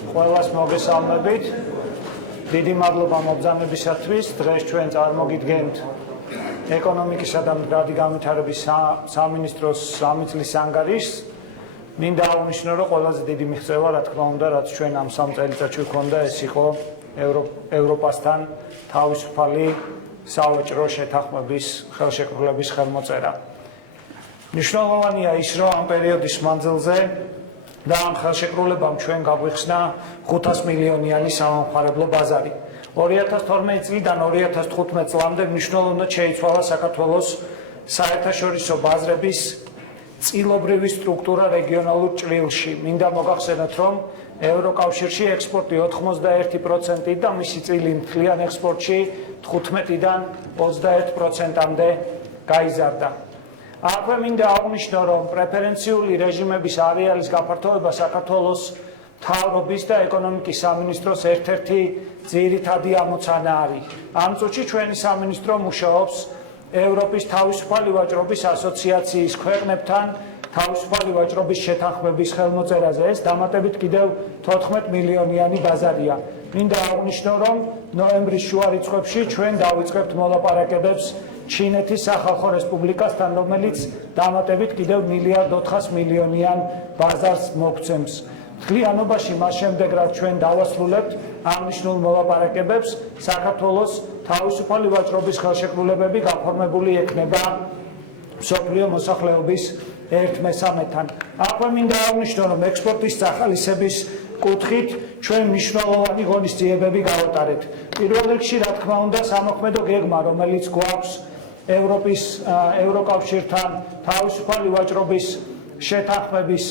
ყველას მოგესალმებით. დიდი მადლობა მობრძანებისათვის. დღეს ჩვენ წარმოგიდგენთ ეკონომიკისა და მდგრადი განვითარების სამინისტროს 3 წლის ანგარიშს. მინდა აღნიშნო, რომ ყველაზე დიდი მიღწევა, რა თქმა უნდა, რაც ჩვენ ამ 3 წელიწადში გვქონდა, ეს იყო ევროპასთან თავისუფალი სავაჭრო შეთანხმების ხელშეკრულების ხელმოწერა. მნიშვნელოვანია ის, რომ ამ პერიოდის მანძილზე და ამ ხელშეკრულებამ ჩვენ გაგვიხსნა 500 მილიონიანი სამომხმარებლო ბაზარი. 2012 წლიდან 2015 წლამდე მნიშვნელოვნად შეიცვალა საქართველოს საერთაშორისო ბაზრების წილობრივი სტრუქტურა რეგიონალურ ჭრილში. მინდა მოგახსენოთ, რომ ევროკავშირში ექსპორტი 81% და მისი წილი მთლიან ექსპორტში 15-დან 21%-მდე გაიზარდა. აქვე მინდა აღნიშნო, რომ პრეფერენციული რეჟიმების არეალის გაფართოება საქართველოს მთავრობის და ეკონომიკის სამინისტროს ერთ-ერთი ძირითადი ამოცანა არის. ამ წუთში ჩვენი სამინისტრო მუშაობს ევროპის თავისუფალი ვაჭრობის ასოციაციის ქვეყნებთან თავისუფალი ვაჭრობის შეთანხმების ხელმოწერაზე. ეს დამატებით კიდევ 14 მილიონიანი ბაზარია. მინდა აღნიშნო, რომ ნოემბრის შუა რიცხვებში ჩვენ დავიწყებთ მოლაპარაკებებს ჩინეთის სახალხო რესპუბლიკასთან, რომელიც დამატებით კიდევ 1,4 მილიონიან ბაზარს მოგცემს. მთლიანობაში მას შემდეგ, რაც ჩვენ დავასრულებთ აღნიშნულ მოლაპარაკებებს, საქართველოს თავისუფალი ვაჭრობის ხელშეკრულებები გაფორმებული ექნება მსოფლიო მოსახლეობის 1/3-თან. აქვე მინდა აღნიშნო, რომ ექსპორტის სახალისების კუთხით ჩვენ მნიშვნელოვანი ღონისძიებები გავატარეთ. პირველ რიგში, რა თქმა უნდა, სამოქმედო გეგმა, რომელიც გვაქვს ევროკავშირთან თავისუფალი ვაჭრობის შეთანხმების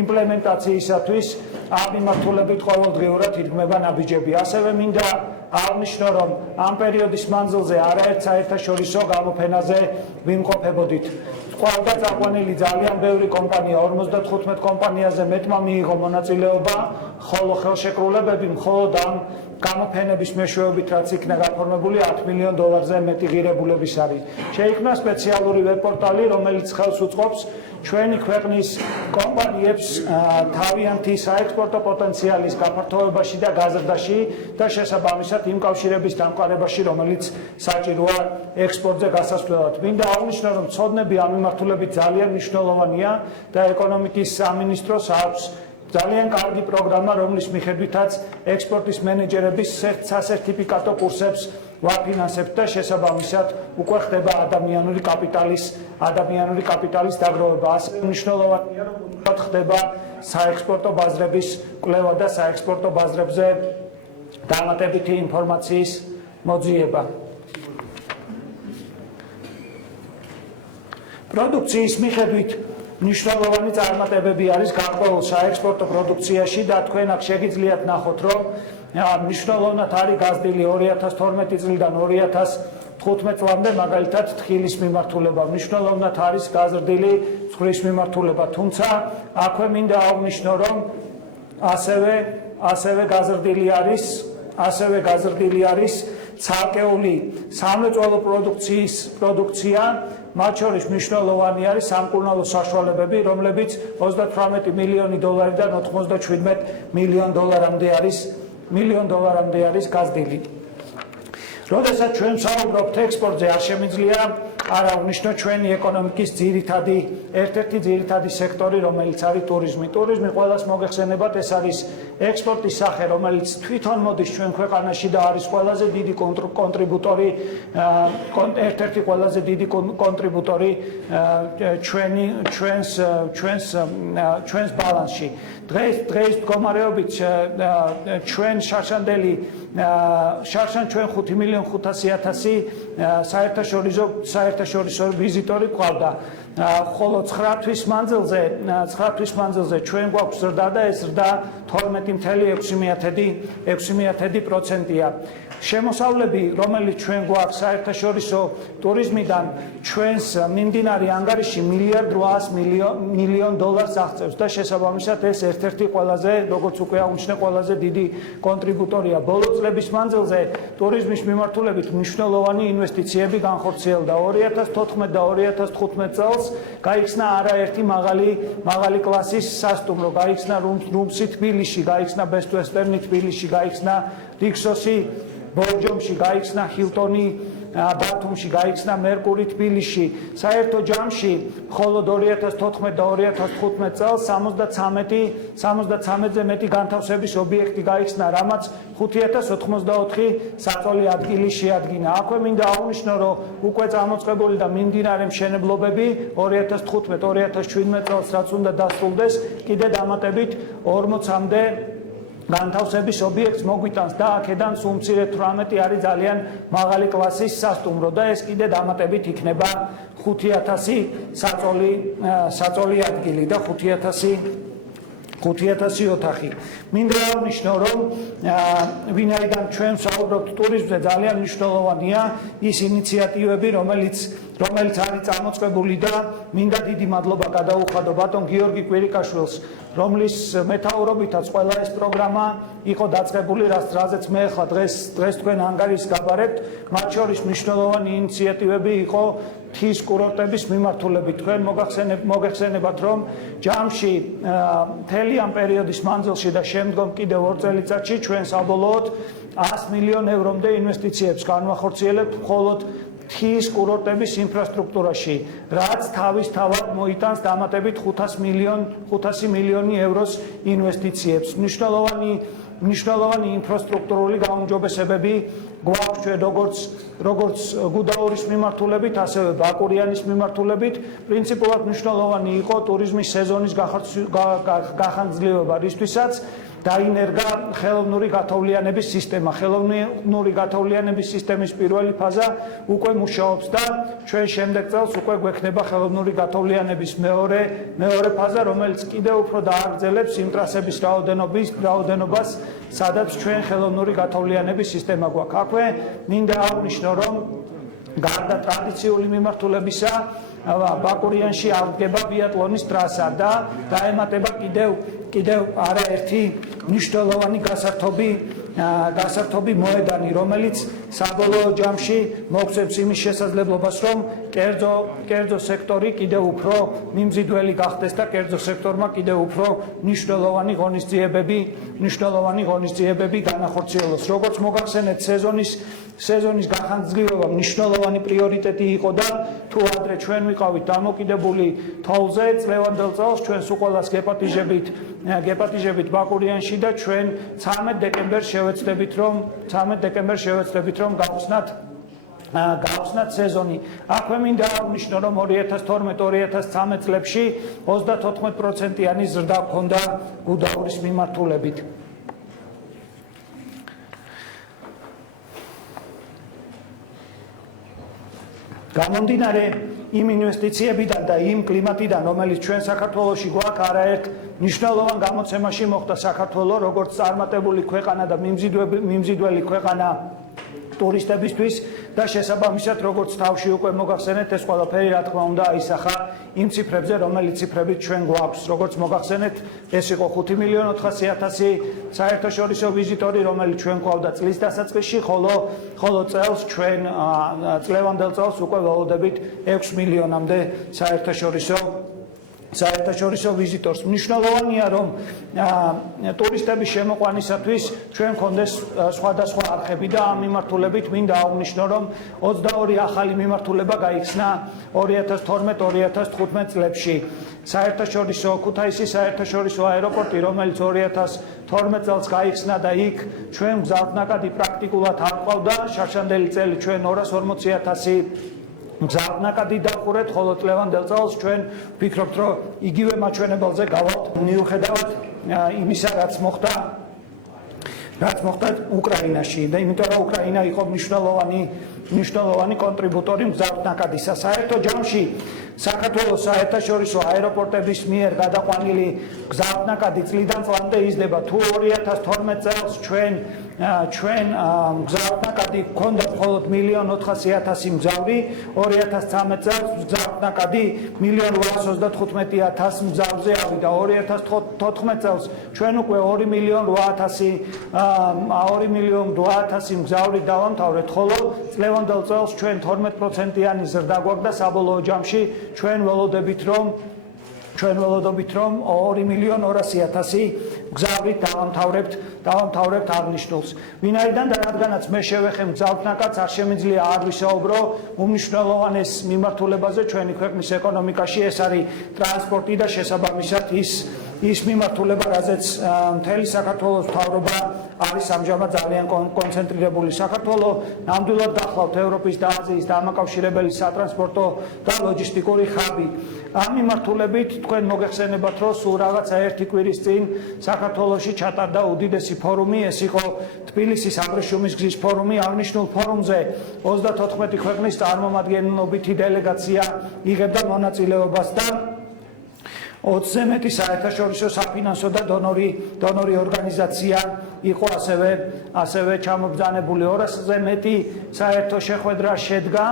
იმპლემენტაციისათვის ამ მიმართულებით ყოველდღიურად იდგმება ნაბიჯები. ასევე მინდა აღნიშნო, რომ ამ პერიოდის მანძილზე არაერთ საერთაშორისო გამოფენაზე ვიმყოფებოდით. ყავდა წაყვანილი ძალიან ბევრი კომპანია, 55 კომპანიაზე მეტმა მიიღო მონაწილეობა, ხოლო ხელშეკრულებები მხოლოდ ამ გამოფენების მეშვეობით, რაც იქნა გაფორმებული, $10 მილიონ-ზე მეტი ღირებულების არის. შეიქმნა სპეციალური ვებ-პორტალი, რომელიც ხელს უწყობს ჩვენი ქვეყნის კომპანიებს თავიანთი საექსპორტო პოტენციალის გაფართოებაში და გაზრდაში და შესაბამისად იმ კავშირების დამყარებაში, რომელიც საჭიროა ექსპორტზე გასასვლელად. მინდა აღნიშნო, რომ ცოდნები ამ მიმართულებით ძალიან მნიშვნელოვანია და ეკონომიკის სამინისტროს აქვს ძალიან კარგი პროგრამა, რომლის მიხედვითაც ექსპორტის მენეჯერების სასერტიფიკატო კურსებს ვაფინანსებთ და შესაბამისად უკვე ხდება ადამიანური კაპიტალის დაგროვება. ასევე მნიშვნელოვანია, რომ ხდება საექსპორტო ბაზრების კვლევა და საექსპორტო ბაზრებზე დამატებითი ინფორმაციის მოძიება. პროდუქციის მიხედვით მნიშვნელოვანი წარმატებები არის გარკვეულ საექსპორტო პროდუქციაში და თქვენ აქ შეგიძლიათ ნახოთ, რომ მნიშვნელოვნად არის გაზრდილი 2012 წლიდან 2015 წლამდე, მაგალითად თხილის მიმართულება, მნიშვნელოვნად არის გაზრდილი ცხვრის მიმართულება, თუმცა აქვე მინდა აღნიშნო, რომ ასევე გაზრდილი არის ცალკეული სამრეწველო პროდუქცია, მათ შორის მნიშვნელოვანი არის სამკურნალო საშუალებები, რომლებიც $38 მილიონიდან $97 მილიონ-მდე არის გაზრდილი. როდესაც ჩვენ ვსაუბრობთ ექსპორტზე, არ შემიძლია არ აღვნიშნო ჩვენი ეკონომიკის ერთ-ერთი ძირითადი სექტორი, რომელიც არის ტურიზმი. ტურიზმი ყველას მოგეხსენებათ, ეს არის ექსპორტის სახე, რომელიც თვითონ მოდის ჩვენ ქვეყანაში და არის ყველაზე დიდი კონტრიბუტორი, ერთ-ერთი ყველაზე დიდი კონტრიბუტორი ჩვენს ბალანსში. დღეს მდგომარეობით ჩვენ შარშან 5,500,000 საერთაშორისო ვიზიტორი გვყავდა. ხოლო 9 თვის მანძილზე ჩვენ გვაქვს ზრდა და ეს ზრდა 12,6%-ია. შემოსავლები, რომელიც ჩვენ გვაქვს საერთაშორისო ტურიზმიდან, ჩვენს მიმდინარე ანგარიში $1,800 მილიონ აღწევს და შესაბამისად ეს ერთ-ერთი ყველაზე, როგორც უკვე აღნიშნე, ყველაზე დიდი კონტრიბუტორია. ბოლო წლების მანძილზე ტურიზმის მიმართულებით მნიშვნელოვანი ინვესტიციები განხორციელდა. 2014 და 2015 წელს გაიხსნა არაერთი მაღალი კლასის სასტუმრო, გაიხსნა რუმსი თბილისში, გაიხსნა Best Western თბილისში, გაიხსნა Rixos-ი ბორჯომში, გაიხსნა Hilton-ი ბათუმში, გაიხსნა Mercury თბილისში. საერთო ჯამში მხოლოდ 2014 და 2015 წელს 73-ზე მეტი განთავსების ობიექტი გაიხსნა, რამაც 5084 საწოლი ადგილი შეადგინა. აქვე მინდა აღვნიშნო, რომ უკვე წამოწყებული და მიმდინარე მშენებლობები 2015-2017 წელს რაც უნდა დასრულდეს, კიდე დამატებით 40-მდე განთავსების ობიექტს მოგვიტანს და აქედან სულ მცირე 18 არის ძალიან მაღალი კლასის სასტუმრო და ეს კიდე დამატებით იქნება 5000 საწოლი ადგილი და 5000 ოთახი. მინდა აღვნიშნო, რომ ვინაიდან ჩვენ ვსაუბრობთ ტურიზმზე, ძალიან მნიშვნელოვანია ის ინიციატივები, რომელიც არის წამოწყებული და მინდა დიდი მადლობა გადაუხადო ბატონ გიორგი კვირიკაშვილს, რომლის მეთაურობითაც ყველა ეს პროგრამა იყო დაწყებული, რაზეც მე ახლა დღეს თქვენ ანგარიშგაბარებთ. მათ შორის მნიშვნელოვანი ინიციატივები იყო მთის კურორტების მიმართულებით. თქვენ მოგეხსენებათ, რომ ჯამში მთელი ამ პერიოდის მანძილში და შემდგომ კიდევ 2 წელიწადში ჩვენ საბოლოოდ 100 მილიონ ევრომდე ინვესტიციებს განვახორციელებთ მხოლოდ მთის კურორტების ინფრასტრუქტურაში, რაც თავისთავად მოიტანს დამატებით 500 მილიონი ევროს ინვესტიციებს. მნიშვნელოვანი ინფრასტრუქტურული გაუმჯობესებები გვაქვს ჩვენ როგორც გუდაურის მიმართულებით, ასევე ბაკურიანის მიმართულებით. პრინციპულად მნიშვნელოვანი იყო ტურიზმის სეზონის გახანგრძლივება, რისთვისაც დაინერგა ხელოვნური გათოვლიანების სისტემა. ხელოვნური გათოვლიანების სისტემის პირველი ფაზა უკვე მუშაობს და ჩვენ შემდეგ წელს უკვე გვექნება ხელოვნური გათოვლიანების მეორე ფაზა, რომელიც კიდევ უფრო დააგრძელებს იმ ტრასების რაოდენობას, სადაც ჩვენ ხელოვნური გათოვლიანების სისტემა გვაქვს. აქვე მინდა აღვნიშნო, რომ გარდა ტრადიციული მიმართულებისა, ბაკურიანში აღდგება ბიატლონის ტრასა და დაემატება კიდევ არაერთი მნიშვნელოვანი გასართობი მოედანი, რომელიც საბოლოო ჯამში მოგცემს იმის შესაძლებლობას, რომ კერძო სექტორი კიდევ უფრო მიმზიდველი გახდეს და კერძო სექტორმა კიდევ უფრო მნიშვნელოვანი ღონისძიებები განახორციელოს. როგორც მოგახსენეთ, სეზონის გახანგრძლივება მნიშვნელოვანი პრიორიტეტი იყო და თუ ადრე ჩვენ ვიყავით დამოკიდებული თოვლზე, წლევანდელ წელს ჩვენ სულ ყველას გეპატიჟებით ბაკურიანში და ჩვენ 13 დეკემბერს შევეცდებით, რომ გავხსნათ სეზონი. აქვე მინდა აღვნიშნო, რომ 2012-2013 წლებში 34%-იანი ზრდა ჰქონდა გუდაურის მიმართულებით. გამომდინარე იმ ინვესტიციებიდან და იმ კლიმატიდან, რომელიც ჩვენ საქართველოში გვაქვს, არაერთ მნიშვნელოვან გამოცემაში მოხვდა საქართველო, როგორც წარმატებული ქვეყანა და მიმზიდველი ქვეყანა ტურისტებისთვის და შესაბამისად, როგორც თავში უკვე მოგახსენეთ, ეს ყველაფერი რა თქმა უნდა აისახა იმ ციფრებზე, რომელიც ციფრებით ჩვენ გვაქვს. როგორც მოგახსენეთ, ეს იყო 5.400.000 საერთაშორისო ვიზიტორი, რომელიც ჩვენ გვყავდა წლის დასაწყისში, ხოლო წლევანდელ წელს უკვე ველოდებით 6 მილიონამდე საერთაშორისო ვიზიტორს. მნიშვნელოვანია, რომ ტურისტების შემოყვანისათვის ჩვენ გქონდეს სხვადასხვა არხები და ამ მიმართულებით მინდა აღვნიშნო, რომ 22 ახალი მიმართულება გაიხსნა 2012-2015 წლებში. ქუთაისის საერთაშორისო აეროპორტი, რომელიც 2012 წელს გაიხსნა და იქ ჩვენ მგზავრთნაკადი პრაქტიკულად არ ყავდა, შარშანდელი წელი ჩვენ 240.000 მგზავრთნაკადი დავყურეთ, ხოლო წლევანდელ წელს ჩვენ ვფიქრობთ, რომ იგივე მაჩვენებელზე გავალთ, მიუხედავად იმისა, რაც მოხდა უკრაინაში და იმიტომ რომ უკრაინა იყო მნიშვნელოვანი კონტრიბუტორი მგზავრთნაკადისა. საერთო ჯამში საქართველოს საერთაშორისო აეროპორტების მიერ გადაყვანილი მგზავრთნაკადი წლიდან წლამდე იზრდება. თუ 2012 წელს ჩვენ ჩვენ მგზავრთნაკადი გქონდა მხოლოდ 1,400,000 მგზავრი 2013 წელს მგზავრთნაკადი 1,835,000 მგზავრზე ავიდა 2014 წელს ჩვენ უკვე 2,800,000 მგზავრი დავამთავრეთ ხოლო წლევანდელ წელს ჩვენ 12%-იანი ზრდა გვაქვს და საბოლოო ჯამში ჩვენ ველოდებით რომ 2,200,000 მგზავრით დავამთავრებთ აღნიშნულს. ვინაიდან და რადგანაც მე შევეხე მგზავრთნაკადს არ შემიძლია არ ვისაუბრო უმნიშვნელოვანეს მიმართულებაზე ჩვენი ქვეყნის ეკონომიკაში ეს არის ტრანსპორტი და შესაბამისად ის მიმართულება, რაზეც მთელი საქართველოს მთავრობა არის ამჟამად ძალიან კონცენტრირებული. საქართველო ნამდვილად გახლავთ ევროპის და აზიის დამაკავშირებელი სატრანსპორტო და ლოჯისტიკური ხაბი. ამ მიმართულებით თქვენ მოგეხსენებათ, რომ სულ რაღაცა ერთი კვირის წინ საქართველოში ჩატარდა უდიდესი ფორუმი, ეს იყო თბილისის აბრეშუმის გზის ფორუმი. აღნიშნულ ფორუმზე 34 ქვეყნის წარმომადგენლობითი დელეგაცია იღებდა მონაწილეობას და 20-ზე მეტი საერთაშორისო საფინანსო და დონორი ორგანიზაცია იყო ასევე ჩამობრძანებული 200-ზე მეტი საერთო შეხვედრა შედგა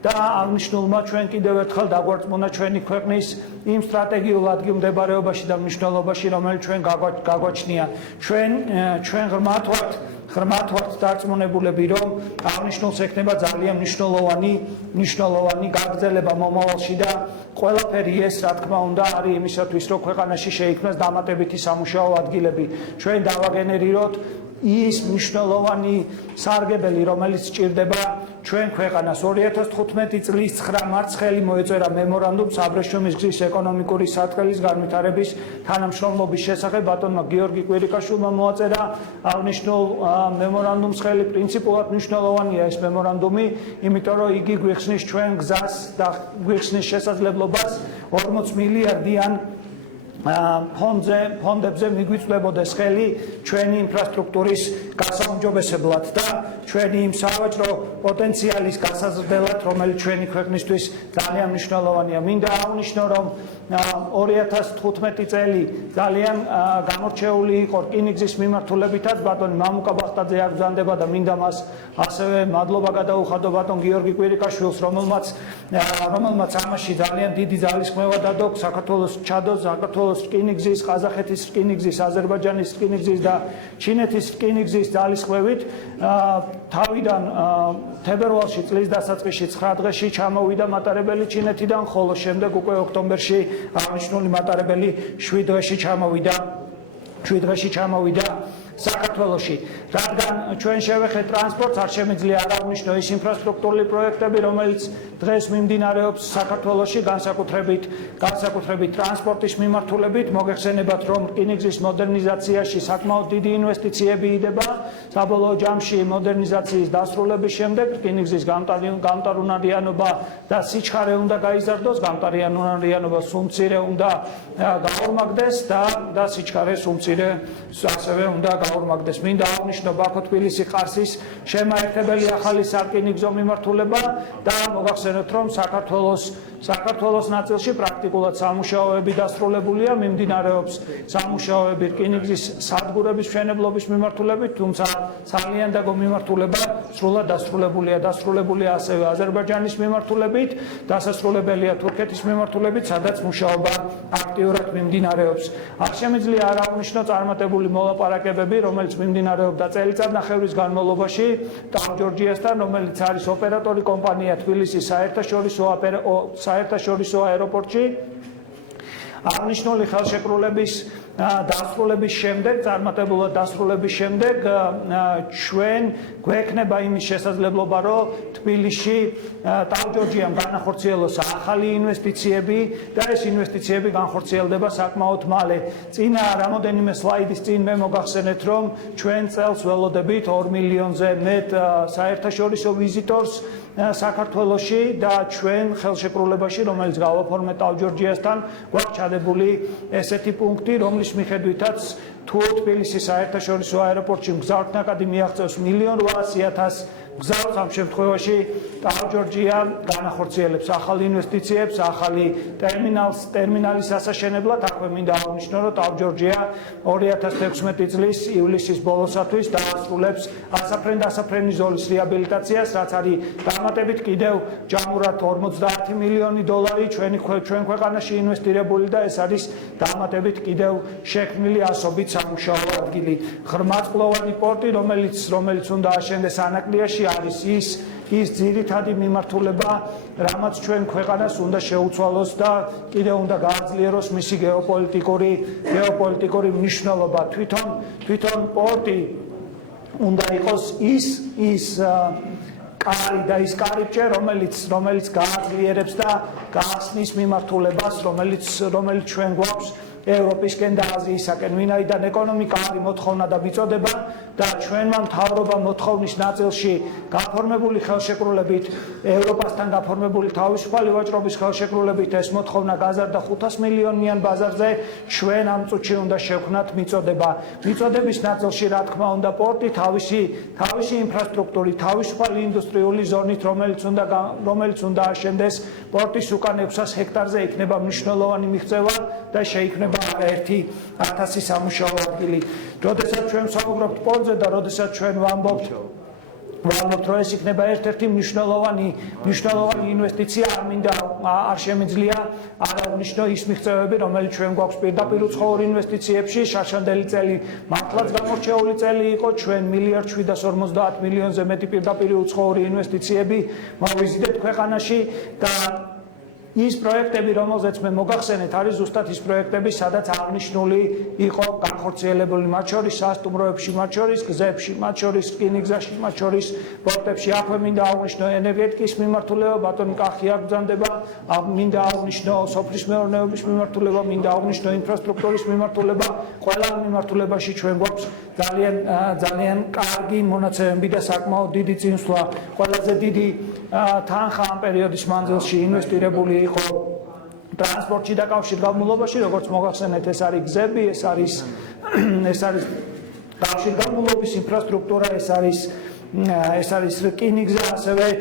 და აღნიშნულმა ჩვენ კიდევ ერთხელ დაგვარწმუნა ჩვენი ქვეყნის იმ სტრატეგიულ ადგილმდებარეობაში და მნიშვნელობაში, რომელიც ჩვენ გაგვაჩნია. ჩვენ ღრმად ვართ დარწმუნებულები, რომ აღნიშნულს ექნება ძალიან მნიშვნელოვანი გაგრძელება მომავალში და ყველაფერი ეს, რა თქმა უნდა, არის იმისათვის, რომ ქვეყანაში შეიქმნას დამატებითი სამუშაო ადგილები. ჩვენ დავაგენერიროთ ის მნიშვნელოვანი სარგებელი, რომელიც სჭირდება ჩვენ ქვეყანას. 2015 წლის 9 მარტს ხელი მოეწერა მემორანდუმს აბრეშუმის გზის ეკონომიკური საწყლის განვითარების თანამშრომლობის შესახებ. ბატონმა გიორგი კვირიკაშვილმა მოაწერა აღნიშნულ მემორანდუმს ხელი. პრინციპულად მნიშვნელოვანია ეს მემორანდუმი, იმიტომ რომ იგი გვიხსნის ჩვენ გზას და გვიხსნის შესაძლებლობას 40 მილიარდიან ფონდებზე მიგვიწვლებოდეს ხელი ჩვენი ინფრასტრუქტურის გასაუმჯობესებლად და ჩვენი იმ სავაჭრო პოტენციალის გასაზრდელად, რომელიც ჩვენი ქვეყნისთვის ძალიან მნიშვნელოვანია. მინდა აღნიშნო, რომ 2015 წელი ძალიან გამორჩეული იყო რკინიგზის მიმართულებითაც. ბატონი მამუკა ბახტაძე აგზანდება და მინდა მას ასევე მადლობა გადაუხადო ბატონ გიორგი კვირიკაშვილს, რომელმაც ამაში ძალიან დიდი ძალისხმევა დადო საქართველოს საქართველოს რკინიგზის, ყაზახეთის რკინიგზის, აზერბაიჯანის რკინიგზის და ჩინეთის რკინიგზის ძალისხმევით. თავიდან თებერვალში წლის დასაწყისში 9 დღეში ჩამოვიდა მატარებელი ჩინეთიდან, ხოლო შემდეგ უკვე ოქტომბერში აღნიშნული მატარებელი 7 დღეში ჩამოვიდა საქართველოში. რადგან ჩვენ შევეხეთ ტრანსპორტს, არ შემიძლია არ აღვნიშნო ის ინფრასტრუქტურული პროექტები, რომელიც დღეს მიმდინარეობს საქართველოში, განსაკუთრებით ტრანსპორტის მიმართულებით. მოგეხსენებათ, რომ რკინიგზის მოდერნიზაციაში საკმაოდ დიდი ინვესტიციები იდება. საბოლოო ჯამში მოდერნიზაციის დასრულების შემდეგ რკინიგზის გამტარუნარიანობა და სიჩქარე უნდა გაიზარდოს, გამტარუნარიანობა სუმცირე უნდა გაორმაგდეს და სიჩქარე სუმცირე ასევე უნდა გაორმაგდეს. მინდა აღნიშნო ბაქო-თბილისი ყარსის შემაერთებელი ახალი სარკინიგზო მიმართულება და მოგახსენოთ, რომ საქართველოს ნაწილში პრაქტიკულად სამუშაოები დასრულებულია, მიმდინარეობს სამუშაოები რკინიგზის სადგურების მშენებლობის მიმართულებით, თუმცა სალიანდაგო მიმართულება სრულად დასრულებულია ასევე აზერბაიჯანის მიმართულებით, დასასრულებელია თურქეთის მიმართულებით, სადაც მუშაობა აქტიურად მიმდინარეობს. არ შემიძლია არ აღვნიშნო წარმატებული მოლაპარაკებები, რომელიც მიმდინარეობდა წელიწადნახევრის განმავლობაში ტაუნ-ჯორჯიასთან, რომელიც არის ოპერატორი კომპანია თბილისის საერთაშორისო აეროპორტში. აღნიშნული ხელშეკრულების დასრულების შემდეგ, წარმატებულად დასრულების შემდეგ ჩვენ გვექნება იმის შესაძლებლობა, რომ თბილისში ტაუნ-ჯორჯიამ განახორციელოს ახალი ინვესტიციები და ეს ინვესტიციები განხორციელდება საკმაოდ მალე. წინა რამოდენიმე სლაიდის წინ მე მოგახსენეთ, რომ ჩვენ წელს ველოდებით 2 მილიონზე მეტ საერთაშორისო ვიზიტორს საქართველოში და ჩვენ ხელშეკრულებაში, რომელიც გავაფორმეთ ტაუნ-ჯორჯიასთან, გვაქვს ჩადებული ესეთი პუნქტი, რომლის მიხედვითაც თუ თბილისის საერთაშორისო აეროპორტში მგზავრთნაკადი მიაღწევს 1,800,000 მგზავრს, ამ შემთხვევაში TAV Georgia განახორციელებს ახალ ინვესტიციებს, ახალი ტერმინალის ასაშენებლად. აქვე მინდა აღნიშნო, რომ TAV Georgia 2016 წლის ივლისის ბოლოსათვის დაასრულებს ასაფრენ-დასაფრენი ზოლის რეაბილიტაციას, რაც არის დამატებით კიდევ ჯამურად $50 მილიონი ჩვენ ქვეყანაში ინვესტირებული და ეს არის დამატებით კიდევ შექმნილი ასობით სამუშაო ადგილი. ღრმაწყლოვანი პორტი, რომელიც უნდა აშენდეს ანაკლიაში, არის ის ძირითადი მიმართულება, რამაც ჩვენ ქვეყანას უნდა შეუცვალოს და კიდევ უნდა გააძლიეროს მისი გეოპოლიტიკური მნიშვნელობა. თვითონ პორტი უნდა იყოს ის კარი და ის კარიბჭე, რომელიც გააძლიერებს და გაახსნის მიმართულებას, რომელიც ჩვენ გვაქვს ევროპისკენ და აზიისაკენ, ვინაიდან ეკონომიკა არის მოთხოვნა და მიწოდება და ჩვენმა მთავრობამ მოთხოვნის ნაწილში გაფორმებული ხელშეკრულებით, ევროპასთან გაფორმებული თავისუფალი ვაჭრობის ხელშეკრულებით ეს მოთხოვნა გაზარდა 500 მილიონიან ბაზარზე, ჩვენ ამ წუთში უნდა შევქმნათ მიწოდება. მიწოდების ნაწილში, რა თქმა უნდა, პორტი თავისი ინფრასტრუქტურით, თავისუფალი ინდუსტრიული ზონით, რომელიც უნდა აშენდეს, პორტის უკან 600 ჰექტარზე იქნება მნიშვნელოვანი მიღწევა და შეიქმნება 1,000 სამუშაო ადგილი. როდესაც ჩვენ ვსაუბრობთ პორტზე და როდესაც ჩვენ ვამბობთ, რომ ეს იქნება ერთ-ერთი მნიშვნელოვანი ინვესტიცია, არ შემიძლია არ აღნიშნო ის მიღწევები, რომელიც ჩვენ გვაქვს პირდაპირ უცხოურ ინვესტიციებში. შაშანდელი წელი მართლაც გამორჩეული წელი იყო, ჩვენ 1,750 მილიონზე მეტი პირდაპირ უცხოური ინვესტიციები მოვიზიდეთ ქვეყანაში და ის პროექტები, რომელზეც მე მოგახსენეთ, არის ზუსტად ის პროექტები, სადაც აღნიშნული იყო განხორციელებული, მათ შორის სასტუმროებში, მათ შორის გზებში, მათ შორის რკინიგზაში, მათ შორის პორტებში. აქვე მინდა აღნიშნო ენერგეტიკის მიმართულება, ბატონი კახი აგზანდება, მინდა აღნიშნო სოფლის მეურნეობის მიმართულება, მინდა აღნიშნო ინფრასტრუქტურის მიმართულება. ყველა მიმართულებაში ჩვენ გვაქვს ძალიან კარგი მონაცემები და საკმაოდ დიდი წინსვლა. ყველაზე დიდი თანხა ამ პერიოდის მანძილში ინვესტირებული იყო ტრანსპორტში და კავშირგაბმულობაში, როგორც მოგახსენეთ, ეს არის გზები, ეს არის კავშირგაბმულობის ინფრასტრუქტურა, ეს არის რკინიგზა, ასევე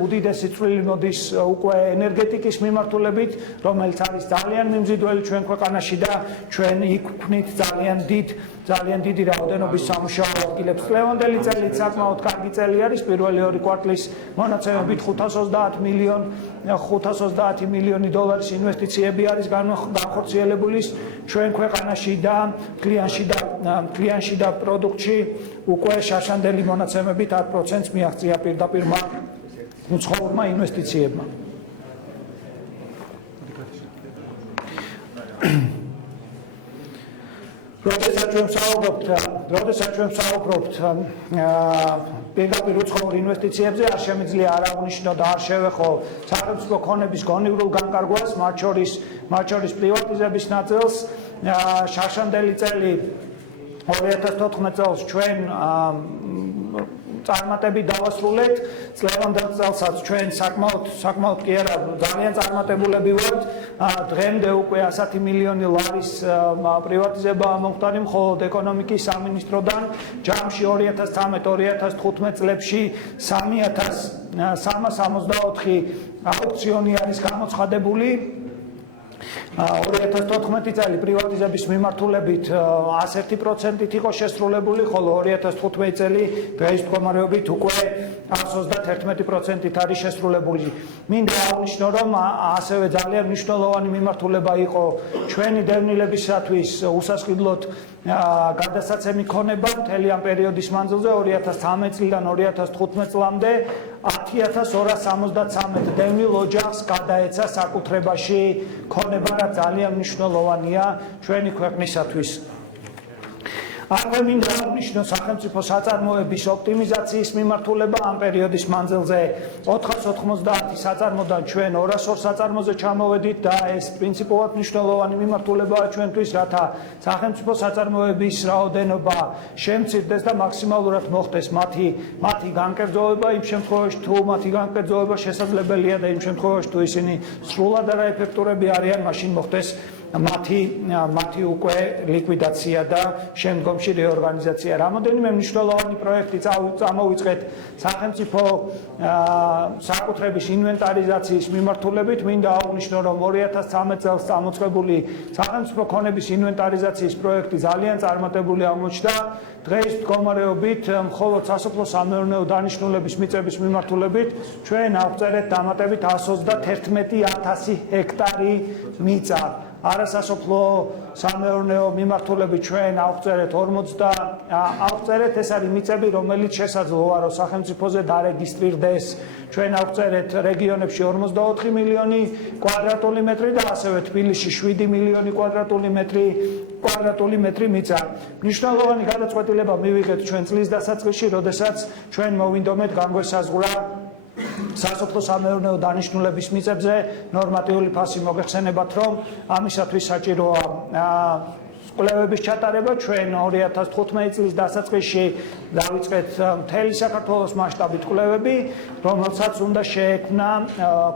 უდიდესი წვლილი მოდის უკვე ენერგეტიკის მიმართულებით, რომელიც არის ძალიან მიმზიდველი ჩვენ ქვეყანაში და ჩვენ იქ ვქნით ძალიან დიდი რაოდენობის სამუშაო ადგილებს. წლევანდელი წელი საკმაოდ კარგი წელი არის, პირველი 2 კვარტლის მონაცემებით $530 მილიონი ინვესტიციები არის განხორციელებული ჩვენ ქვეყანაში და კლიანში და პროდუქტში უკვე შაშანდელი მონაცემებით 10%-ს მიაღწია პირდაპირმა უცხოურმა ინვესტიციებმა. როდესაც ჩვენ ვსაუბრობთ პირდაპირ უცხოურ ინვესტიციებზე, არ შემიძლია არ აღვნიშნო და არ შევეხო სახელმწიფო ქონების გონივრულ განკარგვას, მათ შორის პრივატიზების ნაწილს. შაშანდელი წელი 2014 წელს ჩვენ წარმატებით დავასრულეთ. წლევანდელ წელსაც ჩვენ საკმაოდ კი არა, ძალიან წარმატებულები ვართ. დღემდე უკვე 100 მილიონი ლარის პრივატიზებაა მომხდარი მხოლოდ ეკონომიკის სამინისტროდან. ჯამში 2013-2015 წლებში 3,364 აუქციონი არის გამოცხადებული. 2014 წელი პრივატიზების მიმართულებით 101%-ით იყო შესრულებული, ხოლო 2015 წელი დღეის მდგომარეობით უკვე 131%-ით არის შესრულებული. მინდა აღნიშნო, რომ ასევე ძალიან მნიშვნელოვანი მიმართულება იყო ჩვენი დევნილებისათვის უსასყიდლოდ გადასაცემი ქონება მთელი ამ პერიოდის მანძილზე 2013 წლიდან 2015 წლამდე 10,273 დევნილ ოჯახს გადაეცა საკუთრებაში ქონება, რაც ძალიან მნიშვნელოვანია ჩვენი ქვეყნისათვის. აქვე მინდა აღნიშნო სახელმწიფო საწარმოების ოპტიმიზაციის მიმართულება ამ პერიოდის მანძილზე 490 საწარმოდან ჩვენ 202 საწარმოზე ჩამოვედით და ეს პრინციპულად მნიშვნელოვანი მიმართულებაა ჩვენთვის, რათა სახელმწიფო საწარმოების რაოდენობა შემცირდეს და მაქსიმალურად მოხდეს მათი განკერძოება იმ შემთხვევაში, თუ მათი განკერძოება შესაძლებელია და იმ შემთხვევაში, თუ ისინი სრულად არაეფექტურები არიან, მაშინ მოხდეს მათი უკვე ლიკვიდაცია და შემდგომში რეორგანიზაცია. რამოდენიმე მნიშვნელოვანი პროექტი წამოვიწყეთ სახელმწიფო საკუთრების ინვენტარიზაციის მიმართულებით. მინდა აღვნიშნო, რომ 2013 წელს წამოწყებული სახელმწიფო ქონების ინვენტარიზაციის პროექტი ძალიან წარმატებული აღმოჩნდა. დღეს მდგომარეობით მხოლოდ სასოფლო-სამეურნეო დანიშნულების მიწების მიმართულებით ჩვენ ავწერეთ დამატებით 131,000 ჰექტარი მიწა. არასასოფლო სამეურნეო მიმართულებით ჩვენ ავწერეთ 40 ეს არის მიწები, რომელიც შესაძლოა რომ სახელმწიფოზე დარეგისტრირდეს. ჩვენ ავწერეთ რეგიონებში 44 მილიონი კვადრატული მეტრი და ასევე თბილისში 7 მილიონი კვადრატული მეტრი მიწა. მნიშვნელოვანი გადაწყვეტილება მივიღეთ ჩვენ წლის დასაწყისში, როდესაც ჩვენ მოვინდომეთ განგვესაზღვრა სასოფლო-სამეურნეო დანიშნულების მიწებზე ნორმატიული ფასი მოგეხსენებათ, რომ ამისათვის საჭიროა კვლევების ჩატარება. ჩვენ 2015 წლის დასაწყისში დავიწყეთ მთელი საქართველოს მასშტაბით კვლევები, რომელსაც უნდა შეექმნა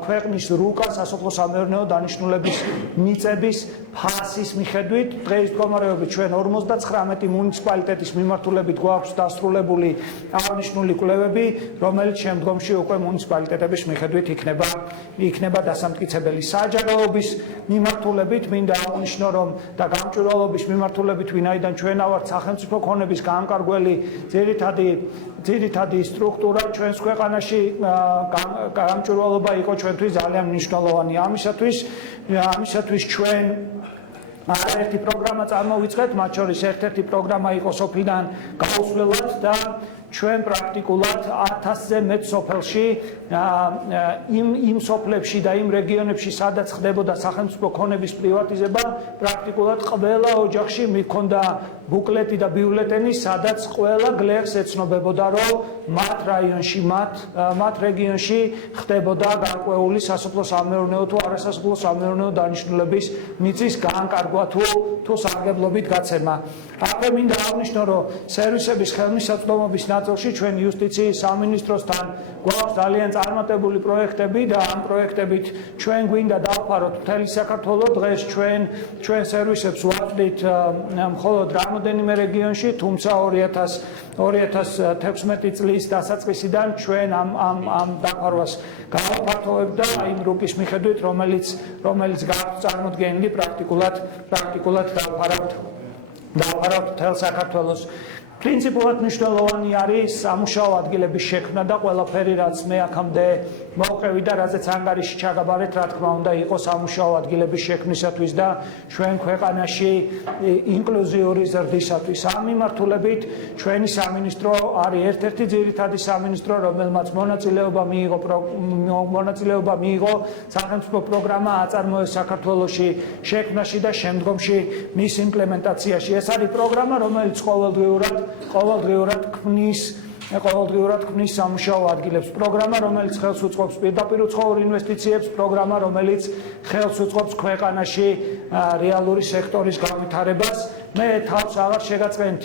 ქვეყნის რუკა სასოფლო-სამეურნეო დანიშნულების მიწების ფასის მიხედვით. დღეს მდგომარეობით ჩვენ 59 მუნიციპალიტეტის მიმართულებით გვაქვს დასრულებული აღნიშნული კვლევები, რომელიც შემდგომში უკვე მუნიციპალიტეტების მიხედვით იქნება დასამტკიცებელი. საჯაროობის მიმართულებით მინდა აღვნიშნო, რომ და გამჭვირვალობის მიმართულებით, ვინაიდან ჩვენ ავართ სახელმწიფო ქონების განკარგველი ძირითადი სტრუქტურა ჩვენს ქვეყანაში, გამჭვირვალობა იყო ჩვენთვის ძალიან მნიშვნელოვანი. ამისათვის ჩვენ არაერთი პროგრამა წარმოვიწყეთ, მათ შორის ერთ-ერთი პროგრამა იყო სოფლიდან გაუსვლელად და ჩვენ პრაქტიკულად 1000-ზე მეტ სოფელში იმ სოფლებში და იმ რეგიონებში, სადაც ხდებოდა სახელმწიფო ქონების პრივატიზება, პრაქტიკულად ყველა ოჯახში მიქონდა ბუკლეტი და ბიულეტენი, სადაც ყველა გლეხს ეცნობებოდა, რომ მათ რაიონში, მათ რეგიონში ხდებოდა გარკვეული სასოფლო-სამეურნეო თუ არასასოფლო-სამეურნეო დანიშნულების მიწის განკარგვა თუ სარგებლობით გაცემა. აქვე მინდა აღვნიშნო, რომ სერვისების ხელმისაწვდომობის ნაწილში ჩვენ იუსტიციის სამინისტროსთან გვაქვს ძალიან წარმატებული პროექტები და ამ პროექტებით ჩვენ გვინდა დავფაროთ მთელი საქართველო. დღეს ჩვენ სერვისებს ვაწყდით მხოლოდ რამოდენიმე რეგიონში, თუმცა 2016 წლის დასაწყისიდან ჩვენ ამ დაფარვას გავაფართოვებთ და იმ რუკის მიხედვით, რომელიც გააქვს წარმოდგენილი, პრაქტიკულად დავფარავთ მთელ საქართველოს. პრინციპულად მნიშვნელოვანი არის სამუშაო ადგილების შექმნა და ყველაფერი, რაც მე აქამდე მოვყევი და რაზეც ანგარიში ჩაგაბარეთ, რა თქმა უნდა, იყო სამუშაო ადგილების შექმნისათვის და ჩვენ ქვეყანაში ინკლუზიური ზრდისათვის. ამ მიმართულებით ჩვენი სამინისტრო არის ერთ-ერთი ძირითადი სამინისტრო, რომელმაც მონაწილეობა მიიღო სახელმწიფო პროგრამა აწარმოეს საქართველოში შექმნაში და შემდგომში მის იმპლემენტაციაში. ეს არის პროგრამა, რომელიც ყოველდღიურად ქმნის სამუშაო ადგილებს. პროგრამა, რომელიც ხელს უწყობს პირდაპირ უცხოურ ინვესტიციებს, პროგრამა, რომელიც ხელს უწყობს ქვეყანაში რეალური სექტორის განვითარებას. მე თავს აღარ შეგაწყენთ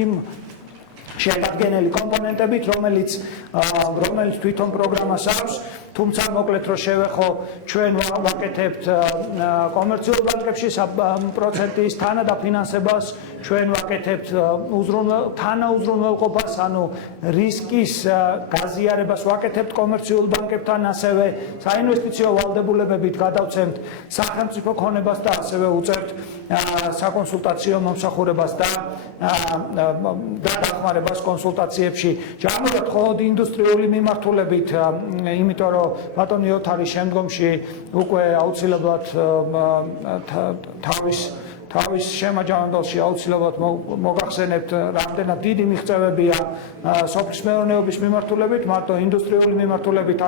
იმ შედგენილი კომპონენტებით, რომელიც თვითონ პროგრამას აქვს. თუმცა მოკლედ რომ შევეხო, ჩვენ ვაკეთებთ კომერციულ ბანკებში პროცენტის თანადაფინანსებას, ჩვენ ვაკეთებთ თანაუზრუნველყოფას, ანუ რისკის გაზიარებას ვაკეთებთ კომერციულ ბანკებთან, ასევე საინვესტიციო ვალდებულებებით გადავცემთ სახელმწიფო ქონებას და ასევე უწევთ საკონსულტაციო მომსახურებას და დახმარებას კონსულტაციებში. ჯამურად მხოლოდ ინდუსტრიული მიმართულებით, იმიტომ რომ ბატონი ოთარი შემდგომში უკვე აუცილებლად თავის შემაჯამებელში აუცილებლად მოგახსენებთ, რამდენად დიდი მიღწევებია სოფლის მეურნეობის მიმართულებით, მარტო ინდუსტრიული მიმართულებით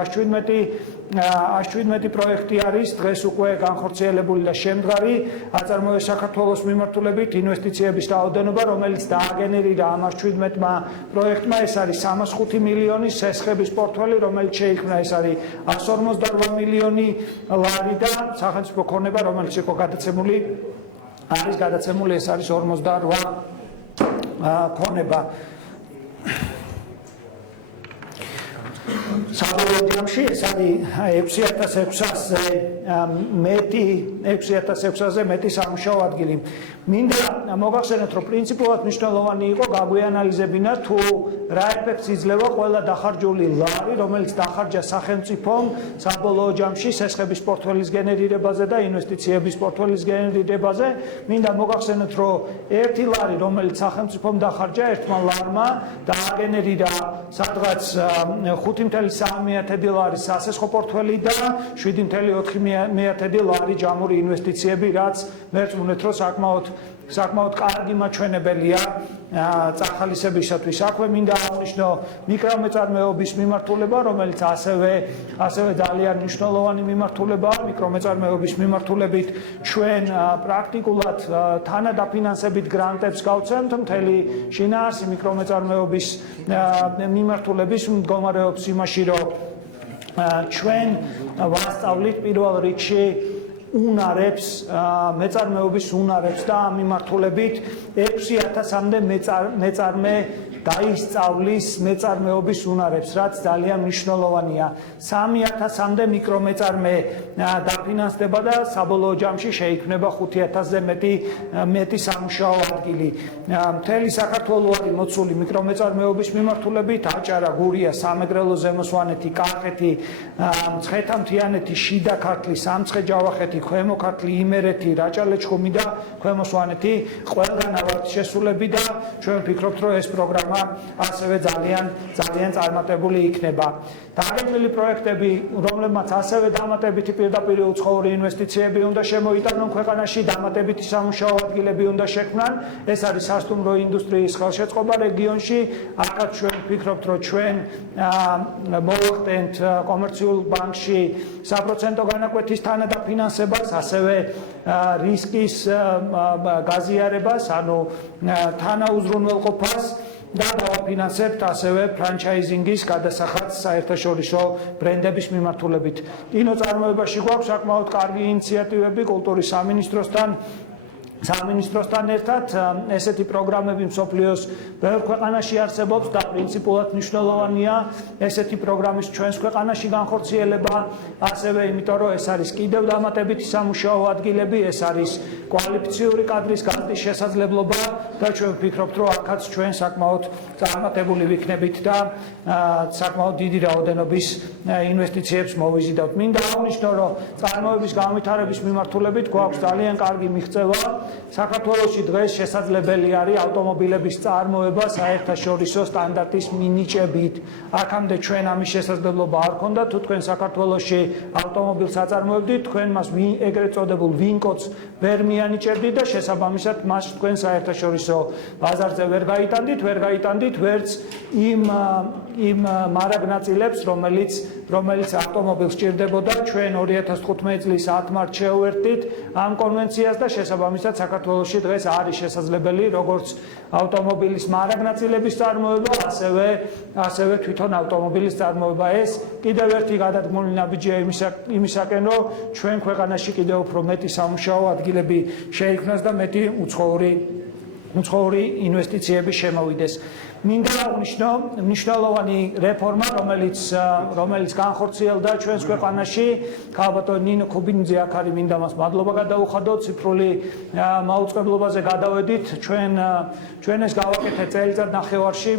117 პროექტი არის დღეს უკვე განხორციელებული და შემდგარი. აწარმოეს საქართველოს მიმართულებით ინვესტიციების რაოდენობა, რომელიც დააგენერირა ამ 117 პროექტმა, ეს არის 305 მილიონი სესხების პორტფელი, რომელიც შეიქმნა, ეს არის 158 მილიონი ლარი და სახელმწიფო ქონება, რომელიც იყო გადაცემული, ეს არის 48 ქონება. საბოლოო ჯამში ეს არის 6600-ზე მეტი სამუშაო ადგილი. მინდა მოგახსენოთ, რომ პრინციპულად მნიშვნელოვანი იყო გაგვიანალიზებინა თუ რა ეფექტს იძლევა ყველა დახარჯული ლარი, რომელიც დახარჯა სახელმწიფომ საბოლოო ჯამში სესხების პორტფელის გენერირებაზე და ინვესტიციების პორტფელის გენერირებაზე. მინდა მოგახსენოთ, რომ ერთი ლარი, რომელიც სახელმწიფომ დახარჯა ერთმა ლარმა დააგენერირა სადღაც 5.3 ლარი სასესხო პორტფელი და 7.4 ლარი ჯამური ინვესტიციები, რაც მერწმუნეთ, რომ საკმაოდ კარგი მაჩვენებელია წახალისებისათვის. აქვე მინდა აღნიშნო მიკრომეწარმეობის მიმართულება, რომელიც ასევე ძალიან მნიშვნელოვანი მიმართულებაა. მიკრომეწარმეობის მიმართულებით ჩვენ პრაქტიკულად თანადაფინანსებით გრანტებს გავცემთ. მთელი შინაარსი მიკრომეწარმეობის მიმართულების მდგომარეობს იმაში, რომ ჩვენ ვასწავლით პირველ რიგში უნარებს, მეწარმეობის უნარებს და ამ მიმართულებით 6000-მდე მეწარმე დაისწავლის მეწარმეობის უნარებს, რაც ძალიან მნიშვნელოვანია. 3000-მდე მიკრომეწარმე დაფინანსდება და საბოლოო ჯამში შეიქმნება 5000-ზე მეტი სამუშაო ადგილი. მთელი საქართველო არის მოცული მიკრომეწარმეობის მიმართულებით: აჭარა, გურია, სამეგრელო, ზემოსვანეთი, კახეთი, მცხეთა-მთიანეთი, შიდა ქართლი, სამცხე-ჯავახეთი, ქვემო ქართლი, იმერეთი, რაჭა-ლეჩხუმი და ქვემო სვანეთი ყველგან ავართ შესულები და ჩვენ ვფიქრობთ, რომ ეს პროგრამა ასევე ძალიან წარმატებული იქნება. დაგეგმილი პროექტები, რომლებმაც ასევე დამატებითი პირდაპირ უცხოური ინვესტიციები უნდა შემოიტანონ ქვეყანაში, დამატებითი სამუშაო ადგილები უნდა შექმნან. ეს არის სასტუმრო ინდუსტრიის ხელშეწყობა რეგიონში. აქაც ჩვენ ვფიქრობთ, რომ ჩვენ მოვახდენთ კომერციულ ბანკში საპროცენტო განაკვეთის თანადაფინანსებას, ასევე რისკის გაზიარებას, ანუ თანაუზრუნველყოფას და დავაფინანსებთ ასევე ფრანჩაიზინგის გადასახადს საერთაშორისო ბრენდების მიმართულებით. კინოწარმოებაში გვაქვს საკმაოდ კარგი ინიციატივები კულტურის სამინისტროსთან ერთად. ესეთი პროგრამები მსოფლიოს ბევრ ქვეყანაში არსებობს და პრინციპულად მნიშვნელოვანია ესეთი პროგრამის ჩვენს ქვეყანაში განხორციელება, ასევე იმიტომ, რომ ეს არის კიდევ დამატებითი სამუშაო ადგილები, ეს არის კვალიფიციური კადრის გაზრდის შესაძლებლობა და ჩვენ ვფიქრობთ, რომ აქაც ჩვენ საკმაოდ წარმატებული ვიქნებით და საკმაოდ დიდი რაოდენობის ინვესტიციებს მოვიზიდავთ. მინდა აღნიშნო, რომ წარმოების განვითარების მიმართულებით გვაქვს ძალიან კარგი მიღწევა. საქართველოში დღეს შესაძლებელი არის ავტომობილების წარმოება საერთაშორისო სტანდარტის მინიჭებით. აქამდე ჩვენ ამის შესაძლებლობა არ ჰქონდა. თუ თქვენ საქართველოში ავტომობილს აწარმოებდით, თქვენ მას ეგრეთ წოდებულ ვინკოდს ვერ მიანიჭებდით და შესაბამისად მას თქვენ საერთაშორისო ბაზარზე ვერ გაიტანდით ვერც იმ მარაგ ნაწილებს, რომელიც ავტომობილს სჭირდებოდა. ჩვენ 2015 წლის 10 მარტს შევერთდით ამ კონვენციას და შესაბამისად საქართველოში დღეს არის შესაძლებელი როგორც ავტომობილის მარაგ ნაწილების წარმოება, ასევე თვითონ ავტომობილის წარმოება. ეს კიდევ ერთი გადადგმული ნაბიჯია იმისაკენ, რომ ჩვენ ქვეყანაში კიდევ უფრო მეტი სამუშაო ადგილები შეიქმნას და მეტი უცხოური ინვესტიციები შემოვიდეს. მინდა აღნიშნო მნიშვნელოვანი რეფორმა, რომელიც განხორციელდა ჩვენს ქვეყანაში. ქალბატონ ნინო ქუბინიძე აქ არის, მინდა მას მადლობა გადაუხადო. ციფრული მაუწყებლობაზე გადავედით. ჩვენ ეს გავაკეთეთ წელიწად ნახევარში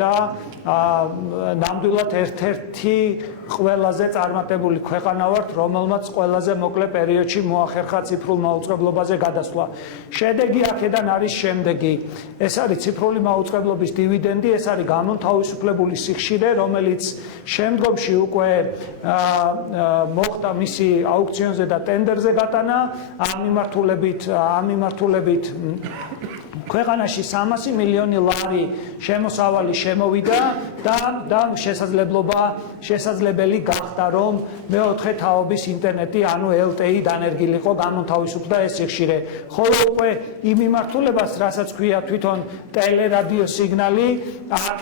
და ნამდვილად ერთ-ერთი ყველაზე წარმატებული ქვეყანა ვართ, რომელმაც ყველაზე მოკლე პერიოდში მოახერხა ციფრულ მაუწყებლობაზე გადასვლა. შედეგი აქედან არის შემდეგი: ეს არის ციფრული მაუწყებლობის დივიდენდი, ეს არის გამონთავისუფლებული სიხშირე, რომელიც შემდგომში უკვე მოხდა მისი აუქციონზე და ტენდერზე გატანა. ამ მიმართულებით ქვეყანაში 300 მილიონი ლარი შემოსავალი შემოვიდა და შესაძლებელი გახდა, რომ მეოთხე თაობის ინტერნეტი, ანუ LTE დანერგილიყო, გამონთავისუფლდა ეს სიხშირე. ხოლო უკვე იმ მიმართულებას, რასაც ქვია თვითონ ტელერადიო სიგნალი, აქ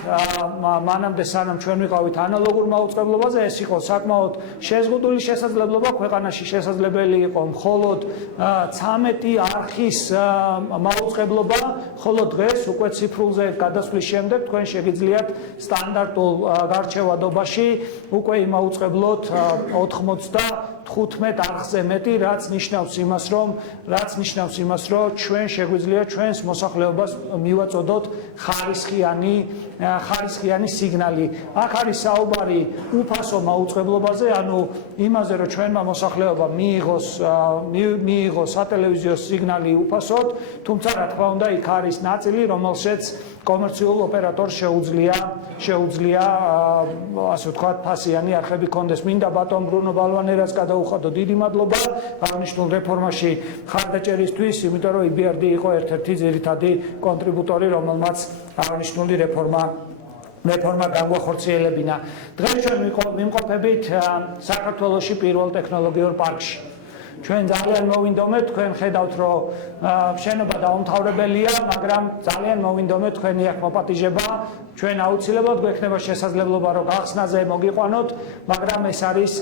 მანამდე სანამ ჩვენ ვიყავით ანალოგურ მაუწყებლობაზე, ეს იყო საკმაოდ შეზღუდული შესაძლებლობა. ქვეყანაში შესაძლებელი იყო მხოლოდ 13 არხის მაუწყებლობა, ხოლო დღეს უკვე ციფრულზე გადასვლის შემდეგ თქვენ შეგიძლიათ სტანდარტულ გარჩევადობაში უკვე იმაუწყებლოთ 95 არხზე მეტი, რაც ნიშნავს იმას, რომ ჩვენ შეგვიძლია ჩვენს მოსახლეობას მივაწოდოთ ხარისხიანი სიგნალი. აქ არის საუბარი უფასო მაუწყებლობაზე, ანუ იმაზე, რომ ჩვენმა მოსახლეობამ მიიღოს სატელევიზიო სიგნალი უფასოდ, თუმცა რა თქმა უნდა იქ არის ნაწილი, რომელშიც კომერციულ ოპერატორს შეუძლია ასე ვთქვათ ფასიანი არხები კონდეს. მინდა ბატონ ბრუნო ბალვანერას გადაუხადო დიდი მადლობა აღნიშნულ რეფორმაში ხარდაჭერისთვის, იმიტომ რომ IBRD იყო ერთ-ერთი ძირითადი კონტრიბუტორი, რომელმაც აღნიშნული რეფორმა განგვახორციელებინა. დღეს ჩვენ ვიმყოფებით საქართველოში პირველ ტექნოლოგიურ პარკში. ჩვენ ძალიან მოვინდომეთ, თქვენ ხედავთ, რომ შენობა დაუმთავრებელია, მაგრამ ძალიან მოვინდომეთ თქვენი აქ მოპატიჟება. ჩვენ აუცილებლად გვექნება შესაძლებლობა, რომ გახსნაზე მოგიყვანოთ, მაგრამ ეს არის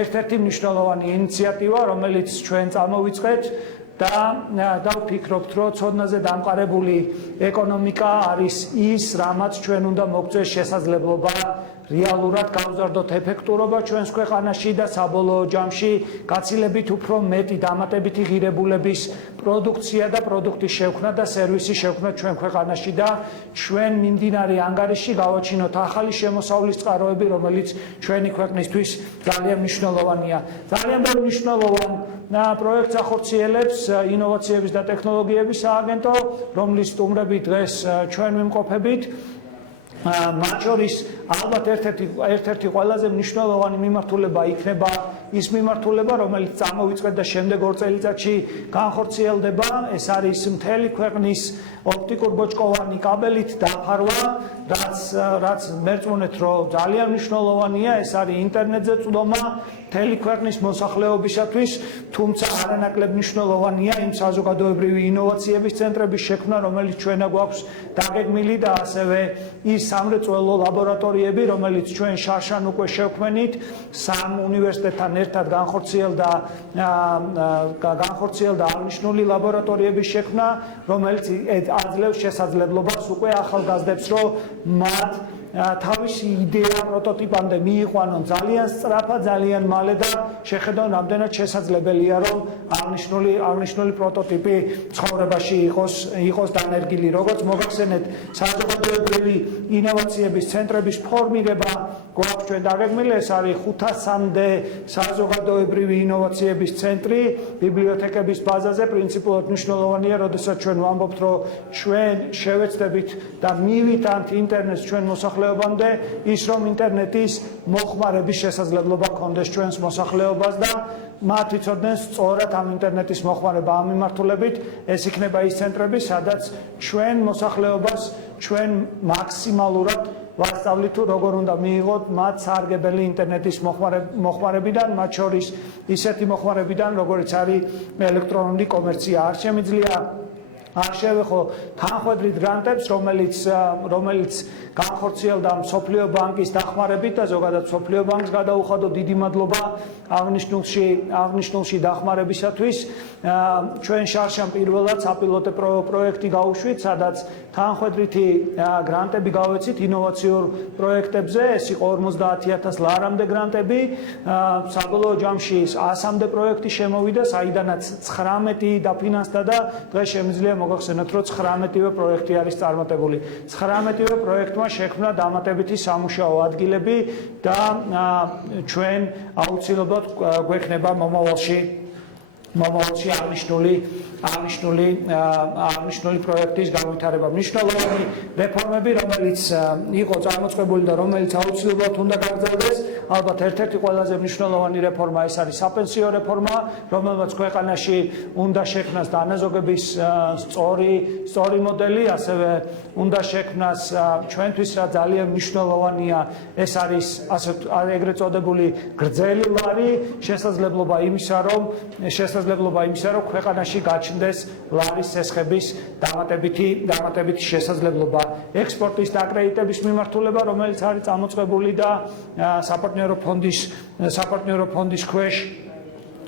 ერთ-ერთი მნიშვნელოვანი ინიციატივა, რომელიც ჩვენ წამოვიწყეთ და ვფიქრობთ, რომ ცოდნაზე დამყარებული ეკონომიკა არის ის, რამაც ჩვენ უნდა მოგწეს შესაძლებლობა რეალურად გავზარდოთ ეფექტურობა ჩვენს ქვეყანაში და საბოლოო ჯამში გაცილებით უფრო მეტი დამატებითი ღირებულების პროდუქცია და პროდუქტის შექმნა და სერვისი შექმნა ჩვენ ქვეყანაში და ჩვენ მიმდინარე ანგარიშში გავაჩინოთ ახალი შემოსავლის წყაროები, რომელიც ჩვენი ქვეყნისთვის ძალიან მნიშვნელოვანია. ძალიან მნიშვნელოვან პროექტს ახორციელებს ინოვაციების და ტექნოლოგიების სააგენტო, რომლის სტუმრები დღეს ჩვენ ვიმყოფებით. მათ შორის ალბათ ერთ-ერთი ყველაზე მნიშვნელოვანი მიმართულება იქნება ის მიმართულება, რომელიც წამოვიწყეთ და შემდეგ 2 წელიწადში განხორციელდება. ეს არის მთელი ქვეყნის ოპტიკურ-ბოჭკოვანი კაბელით დაფარვა, რაც მერწმუნეთ, რომ ძალიან მნიშვნელოვანია. ეს არის ინტერნეტზე წვდომა მთელი ქვეყნის მოსახლეობისათვის, თუმცა არანაკლებ მნიშვნელოვანია იმ საზოგადოებრივი ინოვაციების ცენტრების შექმნა, რომელიც ჩვენა გვაქვს დაგეგმილი და ასევე ის სამრეწველო ლაბორატორიები, რომელიც ჩვენ შარშან უკვე შევქმნით, 3 უნივერსიტეტთან ერთად განხორციელდა აღნიშნული ლაბორატორიების შექმნა, რომელიც აძლევს შესაძლებლობას უკვე ახალგაზრდებს, რომ მათ თავისი იდეა პროტოტიპამდე მიიყვანონ ძალიან სწრაფად, ძალიან მალე და შეხედონ რამდენად შესაძლებელია, რომ აღნიშნული პროტოტიპი ცხოვრებაში იყოს დანერგილი. როგორც მოგახსენეთ, საზოგადოებრივი ინოვაციების ცენტრების ფორმირება გვაქვს ჩვენ დაგეგმილი, ეს არის 500-მდე საზოგადოებრივი ინოვაციების ცენტრი ბიბლიოთეკების ბაზაზე. პრინციპულად მნიშვნელოვანია, როდესაც ჩვენ ვამბობთ, რომ ჩვენ შევეცდებით და მივიტანთ ინტერნეტს ჩვენ მოსახლეობამდე, ის რომ ინტერნეტის მოხმარების შესაძლებლობა გქონდეს ჩვენს მოსახლეობას და მათ იცოდნენ სწორად ამ ინტერნეტის მოხმარება ამ მიმართულებით. ეს იქნება ის ცენტრები, სადაც ჩვენ მოსახლეობას ჩვენ მაქსიმალურად ვასწავლით, თუ როგორ უნდა მიიღოთ მათ სარგებელი ინტერნეტის მოხმარებიდან, მათ შორის ისეთი მოხმარებიდან, როგორც არის ელექტრონული კომერცია. არ შემიძლია არ შევეხო თანხმედრით გრანტებს, რომელიც განხორციელდა მსოფლიო ბანკის დახმარებით და ზოგადად მსოფლიო ბანკს გადაუხადო დიდი მადლობა აღნიშნულში დახმარებისათვის. ჩვენ შარშან პირველად საპილოტო პროექტი გავუშვით, სადაც თანხმედრითი გრანტები გავეცით ინოვაციურ პროექტებზე. ეს იყო 50,000 ლარამდე გრანტები. საბოლოო ჯამში 100-მდე პროექტი შემოვიდა, საიდანაც 19 დაფინანსდა და დღეს შემიძლია მოგახსენოთ, რომ 19-ვე პროექტი არის წარმატებული. 19-ვე პროექტმა შექმნა დამატებითი სამუშაო ადგილები და ჩვენ აუცილებლად გვექნება მომავალში აღნიშნული პროექტის განვითარება. მნიშვნელოვანი რეფორმები, რომელიც იყო წარმოწყებული და რომელიც აუცილებლად უნდა გაგრძელდეს, ალბათ ერთ-ერთი ყველაზე მნიშვნელოვანი რეფორმა ეს არის საპენსიო რეფორმა, რომელმაც ქვეყანაში უნდა შექმნას დანაზოგების სწორი მოდელი, ასევე უნდა შექმნას ჩვენთვის რა ძალიან მნიშვნელოვანია, ეს არის ეგრეთ წოდებული გრძელი ლარი, შესაძლებლობა იმისა, რომ ქვეყანაში გაჩნდეს ლარის ცესხების დამატებითი შესაძლებლობა. ექსპორტის დაკრედიტების მიმართულება, რომელიც არის წამოწყებული და საპარტნიორო ფონდის ქვეშ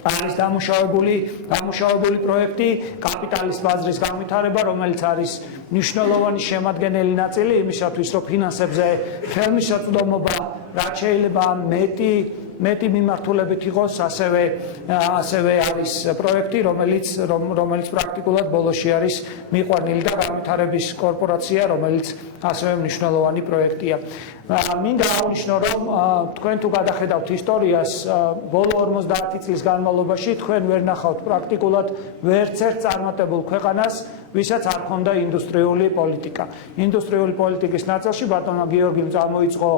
არის დამუშავებული პროექტი კაპიტალის ბაზრის განვითარება, რომელიც არის მნიშვნელოვანი შემადგენელი ნაწილი იმისათვის, რომ ფინანსებზე ხელმისაწვდომობა რაც შეიძლება მეტი მიმართულებით იყოს, ასევე არის პროექტი, რომელიც პრაქტიკულად ბოლოში არის მიყვანილი და განვითარების კორპორაცია, რომელიც ასევე მნიშვნელოვანი პროექტია. მინდა აღნიშნო, რომ თქვენ თუ გადახედავთ ისტორიას, ბოლო 50 წლის განმავლობაში თქვენ ვერ ნახავთ პრაქტიკულად ვერც ერთ წარმატებულ ქვეყანას, ვისაც არ ჰქონდა ინდუსტრიული პოლიტიკა. ინდუსტრიული პოლიტიკის ნაწილში ბატონმა გიორგიმ წარმოიწყო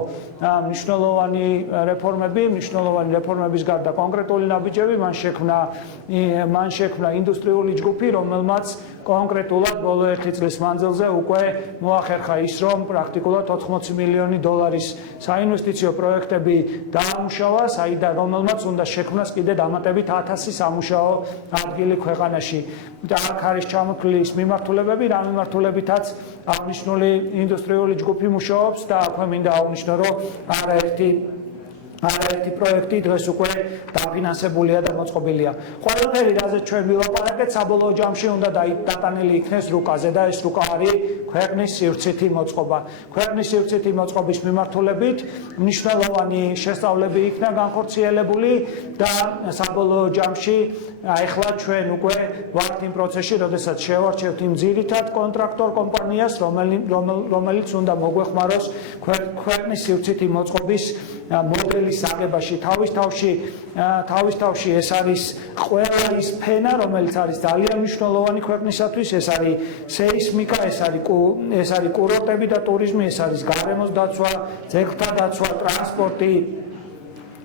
მნიშვნელოვანი რეფორმების გარდა კონკრეტული ნაბიჯები, მან შექმნა ინდუსტრიული ჯგუფი, რომელმაც კონკრეტულად ბოლო 1 წლის მანძილზე უკვე მოახერხა ის, რომ პრაქტიკულად 80 მილიონი დოლარის საინვესტიციო პროექტები დაამუშავა, საიდან რომელმაც უნდა შექმნას კიდე დამატებით 1000 სამუშაო ადგილი ქვეყანაში. და აქ არის ჩამოთვლილი ის მიმართულებები, რა მიმართულებითაც აღნიშნული ინდუსტრიული ჯგუფი მუშაობს და აქვე მინდა აღნიშნო, რომ არაერთი პროექტი დღეს უკვე დაფინანსებულია და მოწყობილია. ყველაფერი, რაზეც ჩვენ ვილაპარაკეთ, საბოლოო ჯამში უნდა დატანილი იქნეს რუკაზე და ეს რუკა არის ქვეყნის სივრცითი მოწყობა. ქვეყნის სივრცითი მოწყობის მიმართულებით მნიშვნელოვანი შესწავლები იქნა განხორციელებული და საბოლოო ჯამში ახლა ჩვენ უკვე ვართ იმ პროცესში, როდესაც შევარჩევთ იმ ძირითად კონტრაქტორ კომპანიას, რომელიც უნდა მოგვეხმაროს ქვეყნის სივრცითი მოწყობის მოდელის აღებაში. თავის თავში ეს არის ყველა ის ფენა, რომელიც არის ძალიან მნიშვნელოვანი ქვეყნისათვის, ეს არის სეისმიკა, ეს არის კურორტები და ტურიზმი, ეს არის გარემოს დაცვა, ძეგლთა დაცვა, ტრანსპორტი,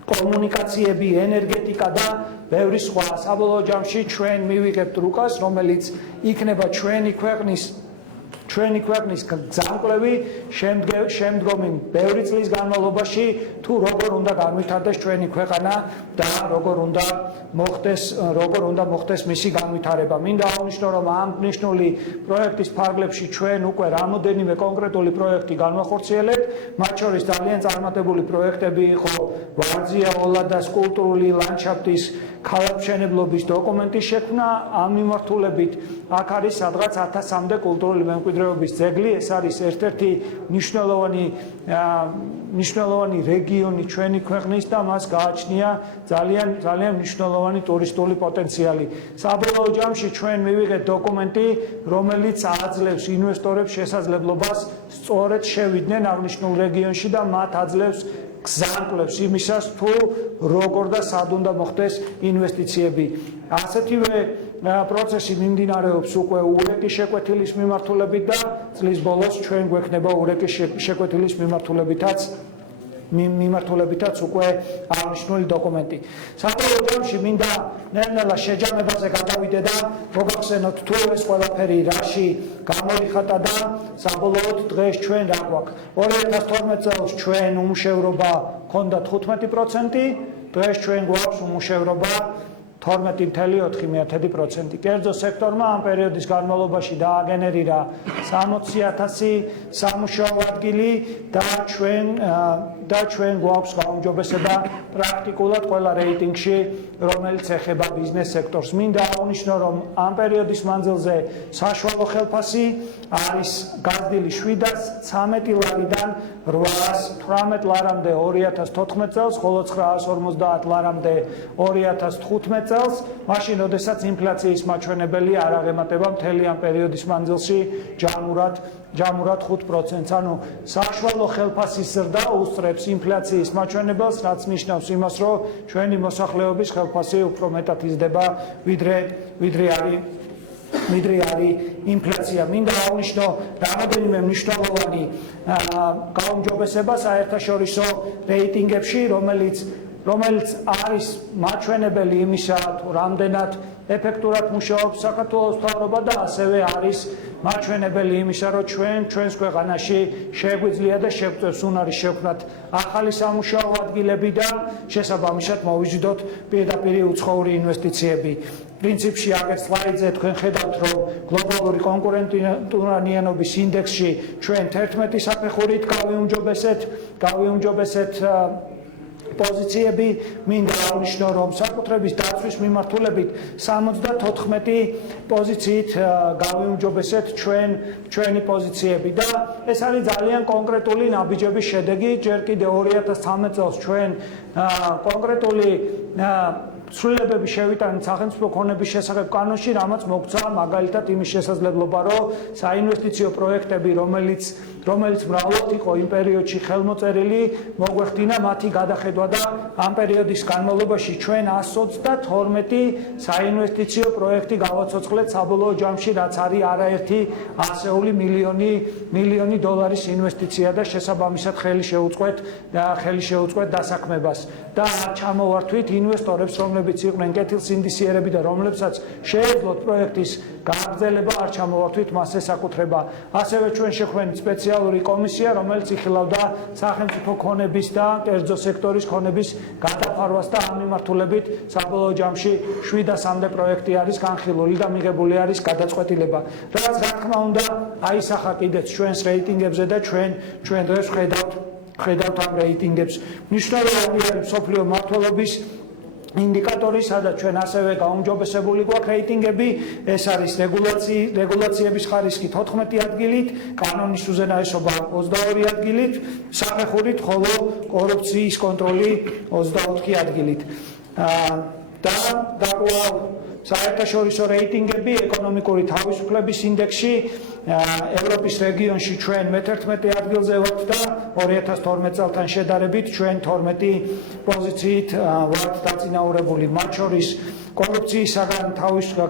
კომუნიკაციები, ენერგეტიკა და ბევრი სხვა. საბოლოო ჯამში ჩვენ მივიღებთ რუკას, რომელიც იქნება ჩვენი ქვეყნის გზამკვლევი შემდგომი ბევრი წლის განმავლობაში, თუ როგორ უნდა განვითარდეს ჩვენი ქვეყანა და როგორ უნდა მოხდეს მისი განვითარება. მინდა აღნიშნო, რომ ამ ნიშნული პროექტის ფარგლებში ჩვენ უკვე რამოდენიმე კონკრეტული პროექტი განვახორციელებთ, მათ შორის ძალიან წარმატებული პროექტები იყო ვარძია ოლადას კულტურული ლანდშაფტის ქალაქმშენებლობის დოკუმენტის შექმნა. ამ მიმართულებით აქ არის სადღაც 1000-მდე კულტურული მემკვიდრეობის ძეგლი. ეს არის ერთ-ერთი მნიშვნელოვანი რეგიონი ჩვენი ქვეყნის და მას გააჩნია ძალიან მნიშვნელოვანი ტურისტული პოტენციალი. საბოლოო ჯამში ჩვენ მივიღეთ დოკუმენტი, რომელიც აძლევს ინვესტორებს შესაძლებლობას სწორედ შევიდნენ აღნიშნულ რეგიონში და მათ აძლევს გზამკვლევს იმისას, თუ როგორ და სად უნდა მოხდეს ინვესტიციები. ასეთივე პროცესი მიმდინარეობს უკვე ურეკის შეკვეთილის მიმართულებით და წლის ბოლოს ჩვენ გვექნება ურეკის შეკვეთილის მიმართულებითაც უკვე აღნიშნული დოკუმენტი. საბოლოო ჯამში მინდა ნელ-ნელა შეჯამებაზე გადავიდე და მოგახსენოთ, თუ ეს ყველაფერი რაში გამორიხატა და საბოლოოდ დღეს ჩვენ რა გვაქვს. 2012 წელს ჩვენ უმუშევრობა ჰქონდა 15%, დღეს ჩვენ გვაქვს უმუშევრობა 12.4%. კერძო სექტორმა ამ პერიოდის განმავლობაში დააგენერირა 60,000 სამუშაო ადგილი და ჩვენ გვაქვს გაუმჯობესება პრაქტიკულად ყველა რეიტინგში, რომელიც ეხება ბიზნეს სექტორს. მინდა აღნიშნო, რომ ამ პერიოდის მანძილზე საშუალო ხელფასი არის გაზრდილი 713 ლარიდან 818 ლარამდე 2014 წელს, ხოლო 950 ლარამდე 2015 წელს, მაშინ როდესაც ინფლაციის მაჩვენებელი არ აღემატება მთელი ამ პერიოდის მანძილში ჯამურად 5%. ანუ საშუალო ხელფასის ზრდა უსწრებს ინფლაციის მაჩვენებელს, რაც ნიშნავს იმას, რომ ჩვენი მოსახლეობის ხელფასი უფრო მეტად იზრდება, ვიდრე არის ინფლაცია. მინდა აღნიშნო რამოდენიმე მნიშვნელოვანი გაუმჯობესება საერთაშორისო რეიტინგებში, რომელიც არის მაჩვენებელი იმისა, თუ რამდენად ეფექტურად მუშაობს საქართველოს მთავრობა და ასევე არის მაჩვენებელი იმისა, რომ ჩვენს ქვეყანაში შეგვიძლია და შეგვწევს უნარი შევქმნათ ახალი სამუშაო ადგილები და შესაბამისად მოვიზიდოთ პირდაპირ უცხოური ინვესტიციები. პრინციპში აგერ სლაიდზე თქვენ ხედავთ, რომ გლობალური კონკურენტუნარიანობის ინდექსში ჩვენ 11 საფეხურით გავიუმჯობესეთ პოზიციები, მინდა აღნიშნო, რომ საკუთრების დაცვის მიმართულებით 74 პოზიციით გავიუმჯობესეთ ჩვენი პოზიციები და ეს არის ძალიან კონკრეტული ნაბიჯების შედეგი. ჯერ კიდევ 2013 წელს ჩვენ კონკრეტული ცვლილებები შევიტანეთ სახელმწიფო ქონების შესახებ კანონში, რამაც მოგცა მაგალითად იმის შესაძლებლობა, რომ საინვესტიციო პროექტები, რომელიც მრავლად იყო იმ პერიოდში ხელმოწერილი, მოგვეხდინა მათი გადახედვა და ამ პერიოდის განმავლობაში ჩვენ 122 საინვესტიციო პროექტი გავაცოცხლეთ საბოლოო ჯამში, რაც არის არაერთი 100 მილიონი დოლარის ინვესტიცია და შესაბამისად ხელი შეუწყwet დასაქმებას და ჩამოვართვით ინვესტორებს, რომლებიც იყვნენ კეთილსინდისიერები და რომლებსაც შეეძლოთ პროექტის გაგრძელება, არ ჩამოვართვით მას ესაკუთრება. ასევე ჩვენ შეხვდით სპეციალური კომისია, რომელიც იხილავდა სახელმწიფო ქონების და კერძო სექტორის ქონების გადაფარვას და ამ მიმართულებით საბოლოო ჯამში 700-მდე პროექტი არის განხილული და მიღებული არის გადაწყვეტილება. რაც რა თქმა უნდა აისახა კიდეც ჩვენს რეიტინგებზე და ჩვენ დღეს ხედავთ ამ რეიტინგებს. მნიშვნელოვანი არის მსოფლიო მმართველობის ინდიკატორი, სადაც ჩვენ ასევე გაუმჯობესებული გვაქვს რეიტინგები. ეს არის რეგულაციების ხარისხი 14 ადგილით, კანონის უზენაესობა 22 ადგილით, საფეხურით, ხოლო კორუფციის კონტროლი 24 ადგილით. და კვლავ საერთაშორისო რეიტინგები ეკონომიკური თავისუფლების ინდექსში ევროპის რეგიონში ჩვენ მე-11 ადგილზე ვართ და 2012 წელთან შედარებით ჩვენ 12 პოზიციით ვართ დაწინაურებული, მათ შორის კორუფციისაგან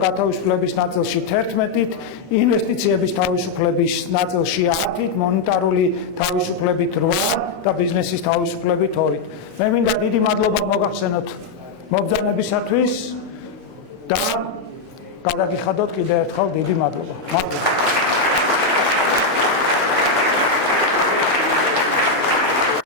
გათავისუფლების ნაწილში 11-ით, ინვესტიციების თავისუფლების ნაწილში 10-ით, მონეტარული თავისუფლებით 8 და ბიზნესის თავისუფლებით 2-ით. მე მინდა დიდი მადლობა მოგახსენოთ მობრძანებისათვის და გადაგიხადოთ კიდევ ერთხელ დიდი მადლობა.